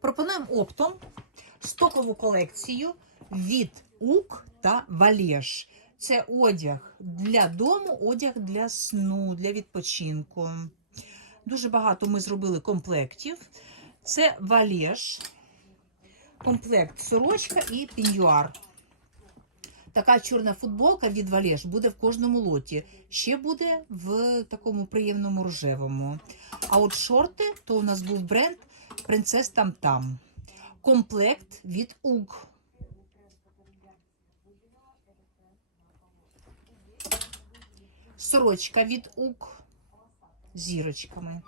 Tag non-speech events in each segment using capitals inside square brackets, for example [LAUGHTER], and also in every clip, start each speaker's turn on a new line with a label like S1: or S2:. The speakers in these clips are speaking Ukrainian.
S1: Пропонуємо оптом стокову колекцію від УК та Валєш. Це одяг для дому, одяг для сну, для відпочинку. Дуже багато ми зробили комплектів. Це Валєш, комплект сорочка і піньюар. Така чорна футболка від Валєш буде в кожному лоті. Ще буде в такому приємному рожевому. А от шорти, то у нас був бренд Принцес Там Там. Комплект від УК. Сорочка від з зірочками.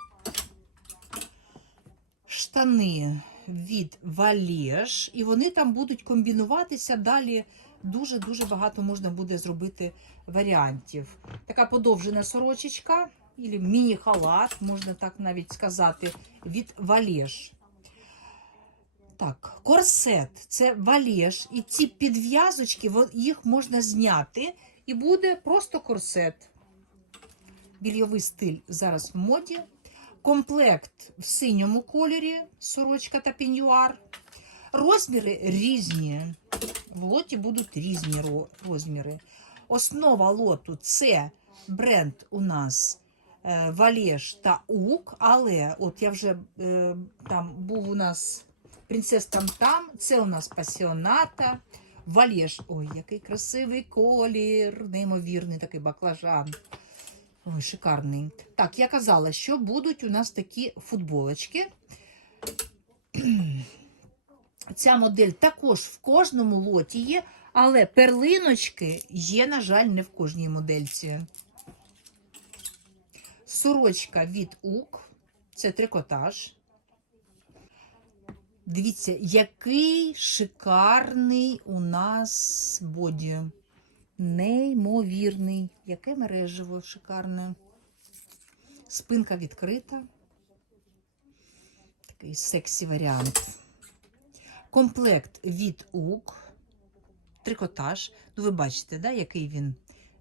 S1: Штани від Валєш. І вони там будуть комбінуватися далі. Дуже-дуже багато можна буде зробити варіантів. Така подовжена сорочечка, або міні-халат, можна так навіть сказати, від Валєш. Так, корсет це валєш, і ці підв'язочки, їх можна зняти, і буде просто корсет. Більйовий стиль зараз в моді. Комплект в синьому кольорі, сорочка та пеньюар. Розміри різні. В лоті будуть різні розміри. Основа лоту це бренд у нас Валєш та Ук, але от я вже е, там був у нас принцес там там, це у нас пасіоната. Валєш. Ой, який красивий колір, неймовірний такий баклажан. Ой, шикарний. Так, я казала, що будуть у нас такі футболочки. [CLEARS THROAT] Ця модель також в кожному лоті є, але перлиночки є, на жаль, не в кожній модельці. Сорочка від УК, це трикотаж. Дивіться, який шикарний у нас боді. Неймовірний. Яке мережево шикарне. Спинка відкрита. Такий сексі варіант. Комплект від УК. Трикотаж. Ну, ви бачите, да, який він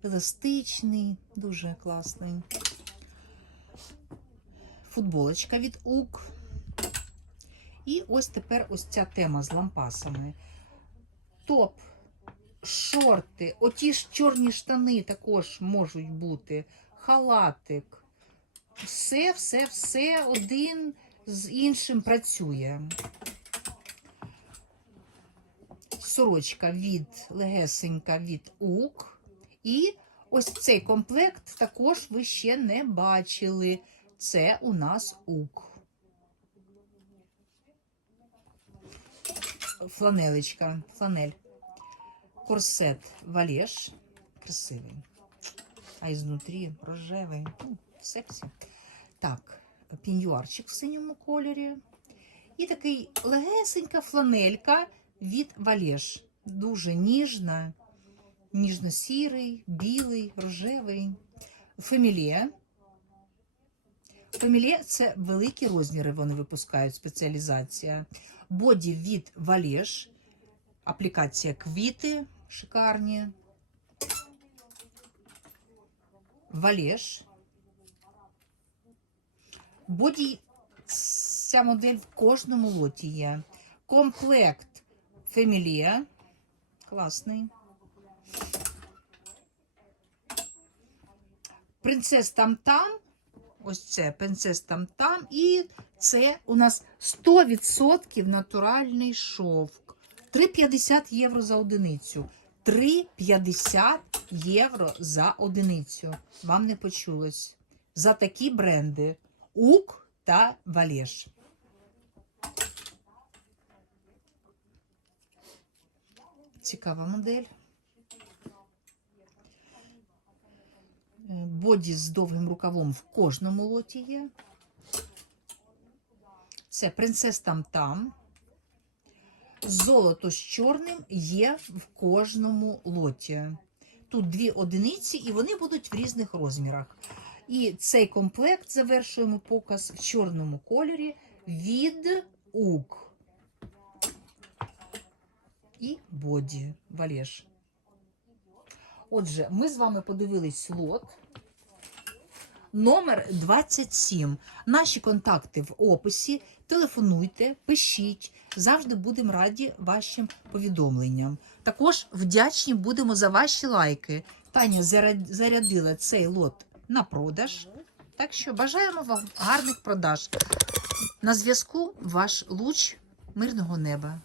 S1: еластичний, дуже класний. Футболочка від УК. І ось тепер ось ця тема з лампасами. Топ, шорти, оті ж чорні штани також можуть бути, халатик. Все, все, все один з іншим працює. Сорочка від легесенька від УК. І ось цей комплект також ви ще не бачили. Це у нас УК. фланелечка, фланель, корсет, валеш, красивий. А ізнутрі рожевий, ну, сексі. Так, піньюарчик в синьому кольорі. І такий легесенька фланелька від валеш. Дуже ніжна, ніжно-сірий, білий, рожевий. Фемілія. Фемілія це великі розміри, вони випускають спеціалізація. Боді від Валєш. Аплікація квіти шикарні. Валєш. Боді ця модель в кожному лоті є. Комплект Фемілія. Класний. Принцес там-там. Ось це принцес там-там. І це у нас 100% натуральний шовк. 3,50 євро за одиницю. 3,50 євро за одиницю. Вам не почулось. За такі бренди УК та Валєш. Цікава модель. Боді з довгим рукавом в кожному лоті є. Це принцес там там. Золото з чорним є в кожному лоті. Тут дві одиниці, і вони будуть в різних розмірах. І цей комплект завершуємо показ в чорному кольорі від УК. І боді валєш. Отже, ми з вами подивились лот. Номер 27. Наші контакти в описі. Телефонуйте, пишіть. Завжди будемо раді вашим повідомленням. Також вдячні будемо за ваші лайки. Таня зарядила цей лот на продаж. Так що бажаємо вам гарних продаж. На зв'язку ваш луч мирного неба.